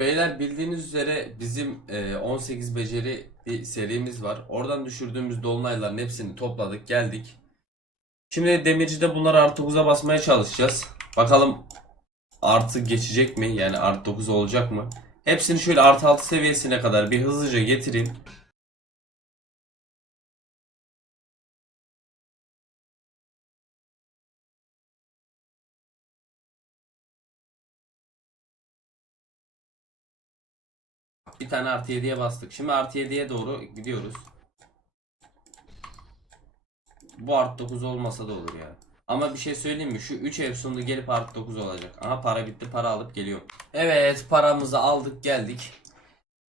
Beyler bildiğiniz üzere bizim e, 18 beceri bir serimiz var. Oradan düşürdüğümüz dolunayların hepsini topladık geldik. Şimdi demircide bunları artı 9'a basmaya çalışacağız. Bakalım artı geçecek mi? Yani artı 9 olacak mı? Hepsini şöyle artı 6 seviyesine kadar bir hızlıca getireyim. Bir tane artı 7'ye bastık. Şimdi artı 7'ye doğru gidiyoruz. Bu artı 9 olmasa da olur ya. Ama bir şey söyleyeyim mi? Şu 3 ev sonunda gelip artı 9 olacak. Aha para bitti. Para alıp geliyor. Evet paramızı aldık geldik.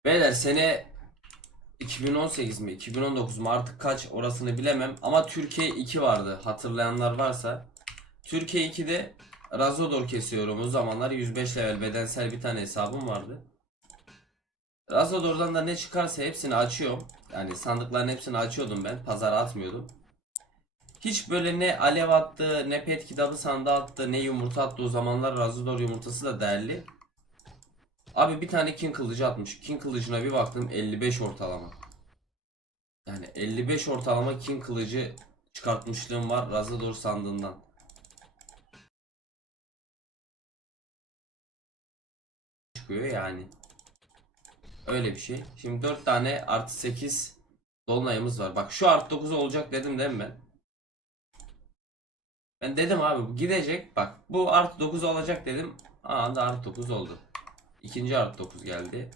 Beyler sene 2018 mi 2019 mu artık kaç orasını bilemem. Ama Türkiye 2 vardı. Hatırlayanlar varsa. Türkiye 2'de Razodor kesiyorum. O zamanlar 105 level bedensel bir tane hesabım vardı. Razodor'dan da ne çıkarsa hepsini açıyorum. Yani sandıkların hepsini açıyordum ben. Pazara atmıyordum. Hiç böyle ne alev attı, ne pet kitabı sandığı attı, ne yumurta attı. O zamanlar Razodor yumurtası da değerli. Abi bir tane king kılıcı atmış. King kılıcına bir baktım 55 ortalama. Yani 55 ortalama king kılıcı çıkartmışlığım var Razodor sandığından. Çıkıyor yani. Öyle bir şey. Şimdi 4 tane artı 8 dolunayımız var. Bak şu artı 9 olacak dedim değil mi ben? Ben dedim abi bu gidecek. Bak bu artı 9 olacak dedim. Anda artı 9 oldu. İkinci artı 9 geldi.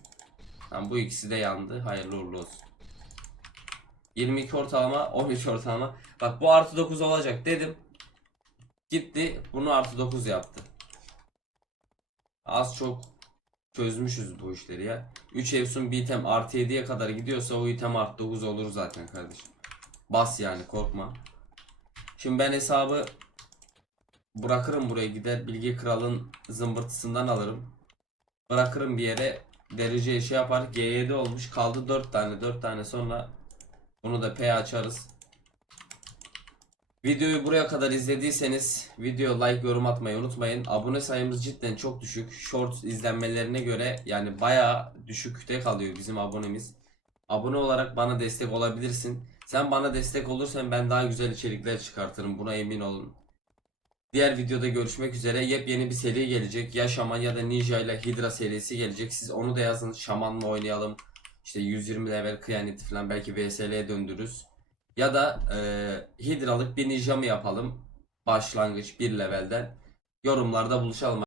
Tamam bu ikisi de yandı. Hayırlı uğurlu olsun. 22 ortalama 13 ortalama. Bak bu artı 9 olacak dedim. Gitti bunu artı 9 yaptı. Az çok çözmüşüz bu işleri ya. 3 Efsun bir item artı 7'ye kadar gidiyorsa o item artı 9 olur zaten kardeşim. Bas yani korkma. Şimdi ben hesabı bırakırım buraya gider Bilgi Kral'ın zımbırtısından alırım. Bırakırım bir yere derece şey yapar. G7 olmuş. Kaldı 4 tane. 4 tane sonra bunu da P açarız. Videoyu buraya kadar izlediyseniz video like yorum atmayı unutmayın. Abone sayımız cidden çok düşük. Short izlenmelerine göre yani bayağı düşükte kalıyor bizim abonemiz. Abone olarak bana destek olabilirsin. Sen bana destek olursan ben daha güzel içerikler çıkartırım. Buna emin olun. Diğer videoda görüşmek üzere. Yepyeni bir seri gelecek. Ya Şaman ya da Ninja ile Hydra serisi gelecek. Siz onu da yazın. Şaman mı oynayalım? İşte 120 level kıyaneti falan belki VSL'ye döndürürüz. Ya da e, Hydra'lık bir Ninja mı yapalım? Başlangıç bir levelden. Yorumlarda buluşalım.